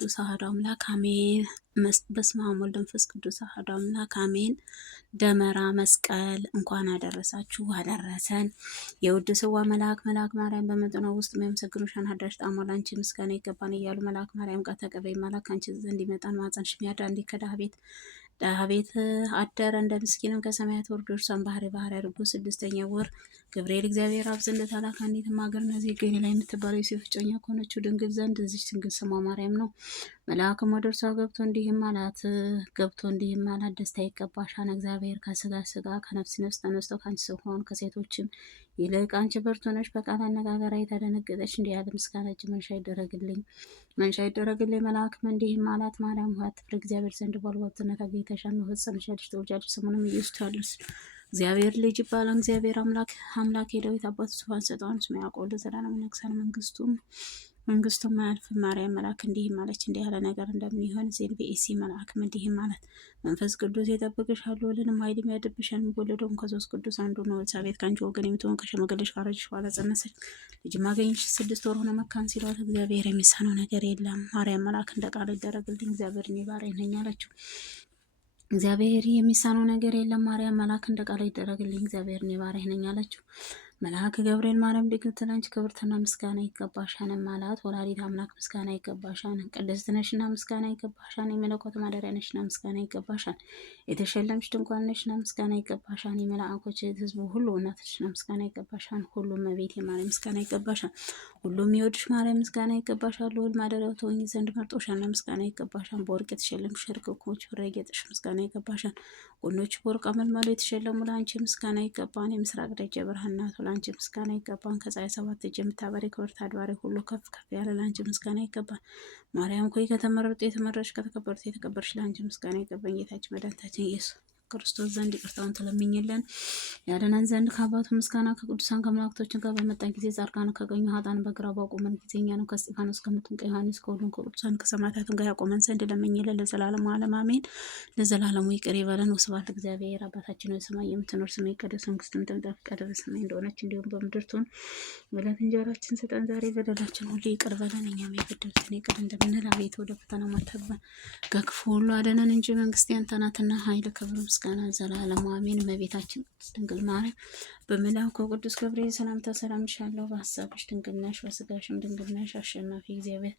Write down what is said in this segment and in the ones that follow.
ቅዱስ አሐዱ አምላክ አሜን። በስመ አብ ወወልድ ወመንፈስ ቅዱስ አሐዱ አምላክ አሜን። ደመራ መስቀል እንኳን አደረሳችሁ አደረሰን። የውድ ስዋ መልአክ ማርያም በመጠኗ ውስጥ የሚያመሰግኑሻን ሀዳሽ ጣዕሟ ላንቺ ምስጋና ይገባን እያሉ መልአክ ማርያም ጋር ተቀበይ መልአክ አንቺ ዘንድ ይመጣን ማኅፀንሽ ሚያድር እንዲህ ከድሃ ቤት አደረ እንደ ምስኪንም ከሰማያት ወርዶ እርሷን ባህሪ አድርጎ 6ኛ ወር ገብርኤል እግዚአብሔር አብ ዘንድ ተላከ። አንዲትም ሀገር እነዚህ ገሊላ የምትባለው ዮሴፍ እጮኛ ከሆነችው ድንግል ዘንድ እዚች ድንግል ስሟ ማርያም ነው። መልአክም ወደ እርሷ ገብቶ እንዲህም አላት ደስታ ይገባሻል፣ እግዚአብሔር ከስጋ ስጋ ከነፍስ ነፍስ ተነስቶ ከአንቺ ሰው ሆኖ ከሴቶችም ይልቅ አንቺ ብርቱ ነሽ። በቃል አነጋገር የተደነገጠች እንዲህ ያለ ምስጋና እጅ መንሻ ይደረግልኝ። መልአክም እንዲህም አላት፣ ማርያም ሆይ አትፍሪ፣ እግዚአብሔር ዘንድ ባለሟልነት አግኝተሻል። እነሆ ትፀንሻለሽ፣ ትወልጃለሽ፣ ስሙንም ኢየሱስ ትዪዋለሽ። እግዚአብሔር ልጅ ይባላል። እግዚአብሔር አምላክ የዳዊት አባት ዙፋን ሰጠዋል። ስሙ ያዕቆብ ለዘላለም ይነግሣል፣ መንግስቱም አያልፍም። ማርያም መልአክ እንዲህም አለች፣ እንዲህ ያለ ነገር እንደምን ይሆን ዜን ብእሲ መልአክም እንዲህም ማለት መንፈስ ቅዱስ ይጠብቅሻል፣ ልዑልንም ኃይል ያድርብሻል። የሚወለደውም ከሦስት ቅዱስ አንዱ ነው። ኤልሳቤጥ ከአንቺ ወገን የምትሆን ከሸመገለች ካረጀሽ በኋላ ጸነሰች፣ ልጅም አገኘች። 6 ወር ሆነ መካን ሲሏት እግዚአብሔር የሚሳነው ነገር የለም። ማርያም መልአክ እንደ ቃል ይደረግልኝ፣ እግዚአብሔር እኔ ባሪያህ ነኝ አለችው። እግዚአብሔር የሚሳነው ነገር የለም። ማርያም መልአክ እንደ ቃል ይደረግልኝ፣ እግዚአብሔር እኔ ባሪያህ ነኝ አለችው። መልአክ ገብርኤል ማርያም ድንግል አንቺ ክብርትና ምስጋና ይገባሻል አላት። ወላዲተ አምላክ ምስጋና ይገባሻል፣ ቅድስት ነሽና ምስጋና ይገባሻል። የመለኮት ማደሪያ ነሽና ምስጋና ይገባሻል። የተሸለምሽ ድንኳን ነሽና ምስጋና ይገባሻል። የመላእክቶች ሕዝቡ ሁሉ እናት ነሽና ምስጋና ይገባሻል። ሁሉም እመቤቴ ማርያም ምስጋና ይገባሻል። ሁሉም የሚወድሽ ማርያም ምስጋና ይገባሻል። ልዑል ማደሪያው ትሆኚ ዘንድ መርጦሻልና ምስጋና ይገባሻል። በወርቅ የተሸለምሽ ርግቦች ብር ያጌጥሽ ምስጋና ይገባሻል። ጎኖች በወርቅ አመልማሎ የተሸለሙ ለአንቺ ምስጋና ይገባን። የምስራቅ ደጀ ብርሃን ናት ለአንቺ ምስጋና ይገባን። ከፀሐይ 7 እጅ የምታበሪ ክብርት አድባሪ ሁሉ ከፍ ከፍ ያለ ለአንቺ ምስጋና ይገባን። ማርያም ሆይ ከተመረጡ የተመረጥሽ ከተከበሩት የተከበርሽ ለአንቺ ምስጋና ይገባን። ጌታችን መድኃኒታችን ኢየሱስ ክርስቶስ ዘንድ ይቅርታውን ትለምኝልን ያድነን ዘንድ ከአባቱ ምስጋና ከቅዱሳን ከመላእክቶችን ጋር በመጣ ጊዜ ጻድቃን ከቀኙ ኃጥአን በግራ ባቆመን ጊዜ እኛንም ከእስጢፋኖስ ከመጥምቀ ዮሐንስ ከሁሉም ከቅዱሳን ከሰማዕታትም ጋር ያቆመን ዘንድ ለምኝልን ለዘላለሙ ዓለም አሜን። ለዘላለሙ ይቅር ይበለን። ወስብሐት ለእግዚአብሔር። አባታችን ሆይ በሰማይ የምትኖር ስምህ ይቀደስ፣ መንግስትህ ትምጣ፣ ፈቃድህ በሰማይ እንደሆነች እንዲሁም በምድር ትሁን። የዕለት እንጀራችንን ስጠን ዛሬ፣ በደላችን ሁሉ ይቅር በለን እኛም የበደሉንን ይቅር እንደምንል፣ አቤቱ ወደ ፈተና አታግባን ከክፉ ሁሉ አድነን እንጂ መንግስት ያንተ ናትና ኃይል፣ ክብር፣ ምስጋና ዘላለሙ አሜን። እመቤታችን ቅድስት ድንግል ማርያም በመልአኩ ቅዱስ ገብርኤል ሰላምታ ሰላም እልሻለሁ። በሀሳብሽ ድንግል ነሽ፣ በስጋሽም ድንግል ነሽ። አሸናፊ እግዚአብሔር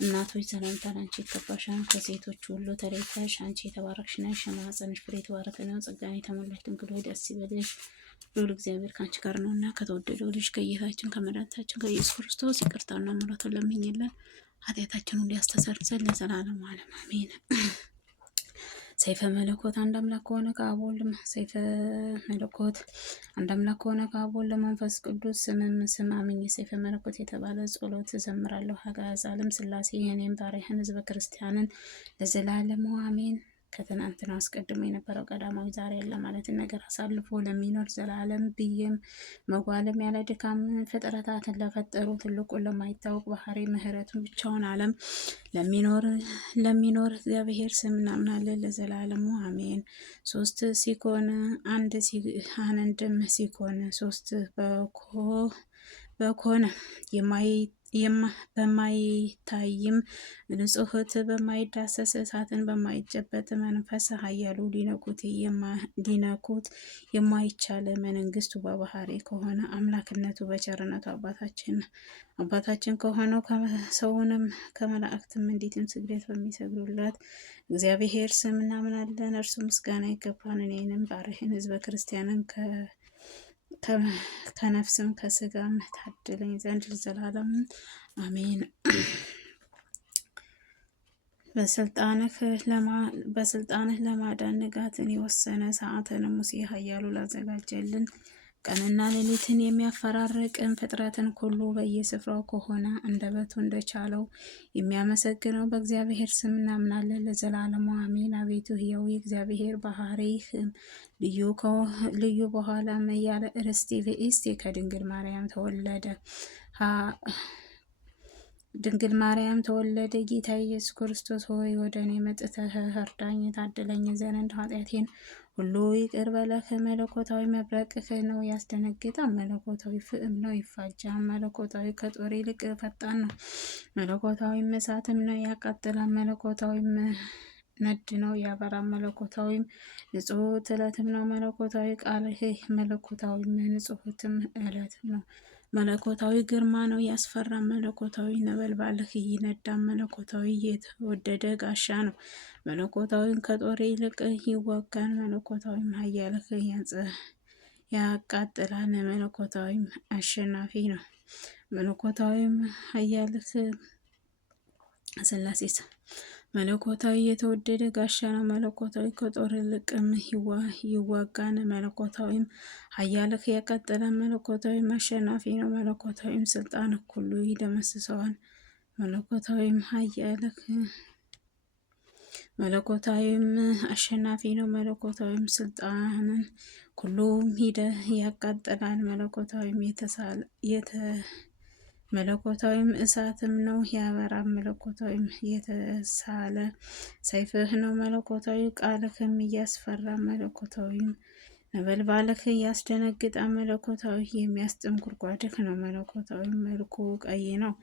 እናቶች ሰላምታ ላንቺ ይገባሻል። ከሴቶች ሁሉ ተለይተሽ አንቺ የተባረክሽ ነሽ፣ የማኅፀንሽ ፍሬ የተባረከ ነው። ጸጋን የተሞላሽ ድንግል ሆይ ደስ ይበልሽ፣ ልዑል እግዚአብሔር ከአንቺ ጋር ነውና ከተወደደው ልጅ ከጌታችን ከመድኃኒታችን ከኢየሱስ ክርስቶስ ይቅርታና ምሕረቱን ለምኝልን ኃጢአታችንን ሁሉ ያስተሰርይ ለዘላለሙ ዓለም አሜን። ሰይፈ መለኮት አንድ አምላክ ከሆነ ከአብ ወልድ ሰይፈ መለኮት አንድ አምላክ ከሆነ ከአብ ወልድ መንፈስ ቅዱስ ስም አምኜ ሰይፈ መለኮት የተባለ ጸሎት እዘምራለሁ። ሀጋዝ ዓለም ሥላሴ እኔም ባሪያህን ሕዝበ ክርስቲያንን ለዘላለሙ አሜን። ከትናንትና አስቀድሞ የነበረው ቀዳማዊ ዛሬ ያለ ማለትን ነገር አሳልፎ ለሚኖር ዘላለም ብዬም መጓለም ያለ ድካም ፍጥረታትን ለፈጠሩ ትልቁን ለማይታወቅ ባህሪ ምሕረቱን ብቻውን ዓለም ለሚኖር እግዚአብሔር ስም እናምናለን ለዘላለሙ አሜን። 3 ሲኮን አንድም ሲኮን 3 በኮነ በማይታይም ንጹሕት በማይዳሰስ እሳትን በማይጨበጥ መንፈስ ኃያሉ ሊነኩት የማይቻል መንግስቱ በባህሪ ከሆነ አምላክነቱ በቸርነቱ አባታችን ከሆነው ከሰውንም ከመላእክትም እንዴትም ስግደት በሚሰግዱለት እግዚአብሔር ስም እናምናለን። እርሱ ምስጋና ይገባን። እኔንም ባሪያህን ሕዝበ ክርስቲያንን ከነፍስም ከስጋም ታድለኝ ዘንድ ለዘላለም አሜን። በስልጣንህ ለማዳን ንጋትን የወሰነ ሰዓትን ሙሴ ኃያሉ ላዘጋጀልን ቀንና ሌሊትን የሚያፈራርቅን ፍጥረትን ሁሉ በየስፍራው ከሆነ አንደበቱ እንደቻለው የሚያመሰግነው በእግዚአብሔር ስም እናምናለን ለዘላለሙ አሜን። አቤቱ ሕያው የእግዚአብሔር ባህሪህ ልዩ በኋላም ያለ ርስቲ ብእስቲ ከድንግል ማርያም ተወለደ። ድንግል ማርያም ተወለደ። ጌታ ኢየሱስ ክርስቶስ ሆይ ወደ እኔ መጥተህ እርዳኝ፣ ታድለኝ ዘንድ ኃጢአቴን ሁሉ ይቅር በለህ። መለኮታዊ መብረቅህ ነው ያስደነግጣል፣ መለኮታዊ ፍም ነው ይፋጃል፣ መለኮታዊ ከጦር ይልቅ ፈጣን ነው፣ መለኮታዊ እሳትም ነው ያቃጥላል፣ መለኮታዊ ነድ ነው ያበራል፣ መለኮታዊም ንጹሕት ዕለትም ነው፣ መለኮታዊ ቃልህ መለኮታዊ ንጹሕትም ዕለትም ነው። መለኮታዊ ግርማ ነው ያስፈራል፣ መለኮታዊ ነበልባልህ ይነዳል፣ መለኮታዊ የተወደደ ጋሻ ነው፣ መለኮታዊም ከጦር ይልቅ ይዋጋል፣ መለኮታዊም ኃያልህ ያቃጥላል፣ መለኮታዊም አሸናፊ ነው፣ መለኮታዊም ኃያልህ ሥላሴ መለኮታዊ የተወደደ ጋሻ ነው፣ መለኮታዊ ከጦር ይልቅም ይዋጋል፣ መለኮታዊም ኃያልህ ያቃጥላል፣ መለኮታዊም አሸናፊ ነው፣ መለኮታዊም ስልጣን ሁሉ ይደመስሰዋል፣ መለኮታዊም ኃያልህ መለኮታዊም አሸናፊ ነው፣ መለኮታዊም ስልጣንን ሁሉም ያቃጥላል፣ መለኮታዊም እሳትም ነው ያበራል፣ መለኮታዊም የተሳለ ሰይፍህ ነው፣ መለኮታዊ ቃልህም እያስፈራ፣ መለኮታዊም ነበልባልህ ያስደነግጣል፣ መለኮታዊ የሚያስጥም ጉድጓድህ ነው፣ መለኮታዊ መልኩ ቀይ ነው፣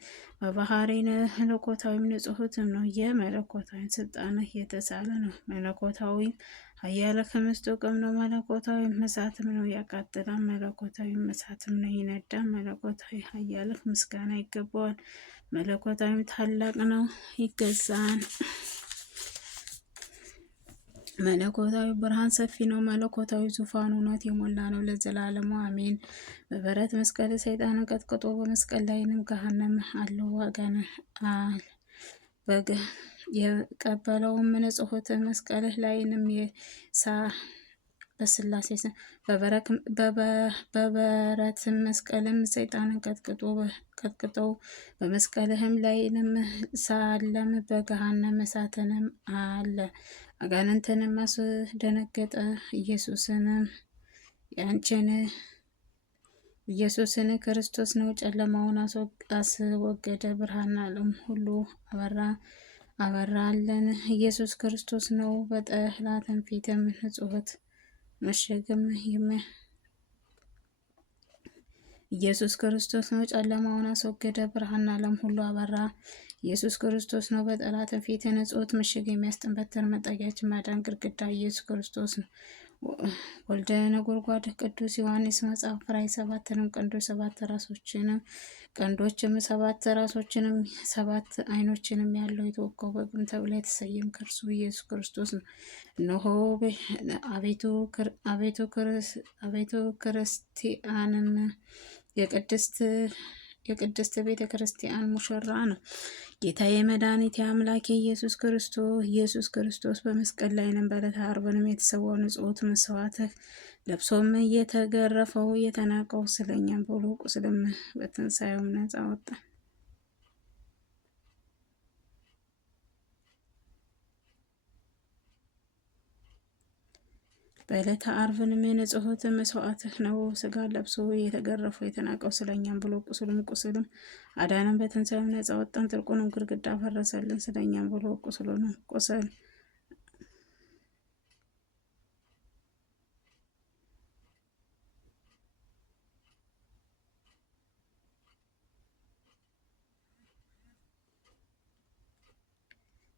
በባህሪ መለኮታዊም ንጹሕትም ነው፣ የመለኮታዊ ስልጣንህ የተሳለ ነው፣ መለኮታዊም ኃያልህ ምስጡቅም ነው፣ መለኮታዊ እሳትም ነው ያቃጥላል፣ መለኮታዊ እሳትም ነው ይነዳል፣ መለኮታዊ ኃያልህ ምስጋና ይገባዋል፣ መለኮታዊም ታላቅ ነው ይገዛል። መለኮታዊ ብርሃን ሰፊ ነው፣ መለኮታዊ ዙፋኑ እውነት የሞላ ነው ለዘላለሙ አሜን። በብረት መስቀል ሰይጣንን ቀጥቅጦ በመስቀል ላይንም ገሃነም አለው ዋጋን የቀበለውም ንጹሕት መስቀልህ ላይንም በስላሴ በበረት መስቀልም ሰይጣንን ቀጥቅጠው በመስቀልህም ላይንም ሳለም በገሃነም እሳትንም አለ አጋንንትንም አስደነገጠ። ኢየሱስን ክርስቶስ ነው ጨለማውን አስወገደ፣ ብርሃን ዓለም ሁሉ አበራለን። ኢየሱስ ክርስቶስ ነው በጠላትም ፊትም ንጹሕት መሸግም ኢየሱስ ክርስቶስ ነው ጨለማውን አስወገደ፣ ብርሃን ዓለም ሁሉ አበራ። ኢየሱስ ክርስቶስ ነው በጠላትም ፊት ንጹሕት ምሽግ የሚያስጥን በትር መጠጊያችን ማዳን ግድግዳ ኢየሱስ ክርስቶስ ነው። ወልደ ነጎድጓድ ቅዱስ ዮሐንስ መጽሐፍ ራእይ 7ንም ቀንዶች 7 ራሶችንም ቀንዶችም 7 ራሶችንም 7 ዓይኖችንም ያለው የተወጋው በግም ተብላ የተሰየም ከእርሱ ኢየሱስ ክርስቶስ ነው። እነሆ አቤቱ ክርስቲያንም የቅድስት ቤተ ክርስቲያን ሙሽራ ነው። ጌታዬ መድኃኒቴ አምላኬ ኢየሱስ ክርስቶስ በመስቀል ላይንም በዕለተ ዓርብንም የተሰዋው ንጹሕት መስዋዕትህ ለብሶም የተገረፈው የተናቀው ስለኛም ብሎ ቁስልም በትንሣኤውም ነፃ ወጣን። በዕለተ ዓርብንም የንጹሕት መስዋዕትህ ነው ስጋ ለብሶ የተገረፈው የተናቀው ስለኛም ብሎ ቁስልም አዳነን። በትንሣኤውም ነፃ ወጣን። ጥልቁንም ግድግዳ ፈረሰልን ስለኛም ብሎ ቁስል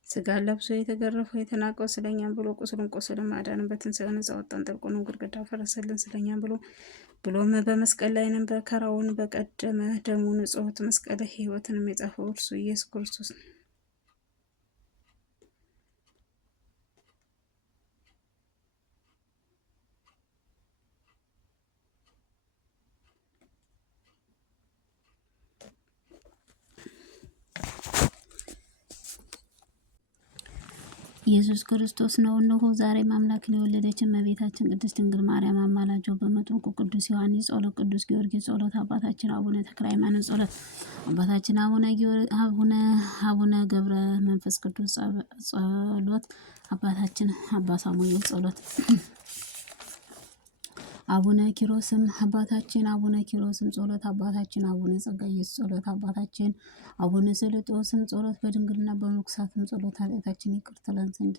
ስጋ ለብሶ የተገረፈው የተናቀው ስለኛም ብሎ ቁስልም አዳነን። በትንሣኤው ነፃ ወጣን። ጥልቁንም ግድግዳ ፈረሰልን ስለኛም ብሎም በመስቀል ላይንም በከራውን በቀደመ ደሙ ንጹሕት መስቀል ሕይወትንም የጻፈው እርሱ ኢየሱስ ክርስቶስ ነው። ኢየሱስ ክርስቶስ ነው። እነሆ ዛሬም አምላክን የወለደች እመቤታችን ቅድስት ድንግል ማርያም አማላጇ በመጥምቁ ቅዱስ ዮሐንስ ጸሎት፣ ቅዱስ ጊዮርጊስ ጸሎት፣ አባታችን አቡነ ተክለ ሃይማኖት ጸሎት፣ አባታችን አቡነ ገብረ መንፈስ ቅዱስ ጸሎት፣ አባታችን አባ ሳሙኤል ጸሎት፣ አቡነ ኪሮስም አባታችን አቡነ ኪሮስም ጸሎት አባታችን አቡነ ጸጋዬስ ጸሎት አባታችን አቡነ ስልጦስም ጸሎት በድንግልና በመኩሳትም ጸሎት ኃጢአታችን ይቅር ትለን ዘንድ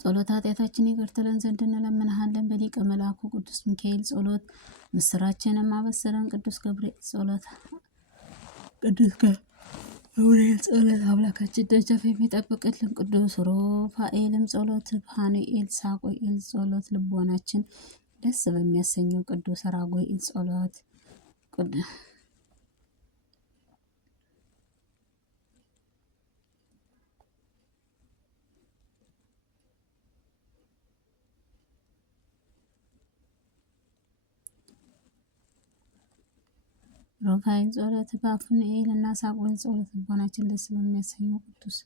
ጸሎት ኃጢአታችን ይቅር ትለን ዘንድ እንለምንሃለን። በሊቀ መልአኩ ቅዱስ ሚካኤል ጸሎት ምስራችንን አበሰረን። ቅዱስ ገብርኤል ጸሎት ቅዱስ ገብርኤል ጸሎት አምላካችን ደጃፍ የሚጠብቅልን። ቅዱስ ሩፋኤልም ጸሎት ፋኑኤል ሳቆኤል ጸሎት ልቦናችን ደስ በሚያሰኘው ቅዱስ ራጉኤል ጸሎት ሩፋኤል ጸሎት በፋኑኤል እና ሳቆኤል ጸሎት ልቦናችን ደስ በሚያሰኘው ቅዱስ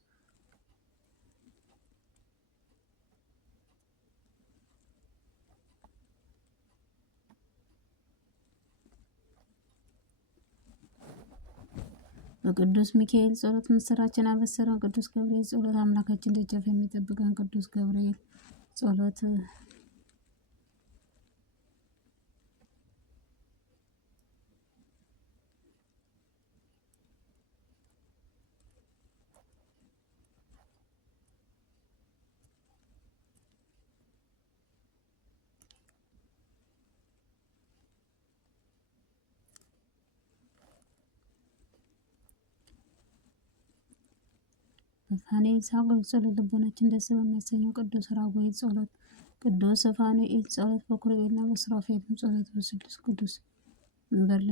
በቅዱስ ሚካኤል ጸሎት ምስራችን አበሰረን። ቅዱስ ገብርኤል ጸሎት አምላካችን ደጃፍ የሚጠብቀን ቅዱስ ገብርኤል ጸሎት በፋኑኤል ሳቆኤል ጸሎት ልቦናችን ደስ በሚያሰኘው ቅዱስ ራጉኤል ጸሎት ቅዱስ ፋኑኤል ጸሎት በኪሩቤልና በሱራፌልም ጸሎት በስሉስ ቅዱስ መንበር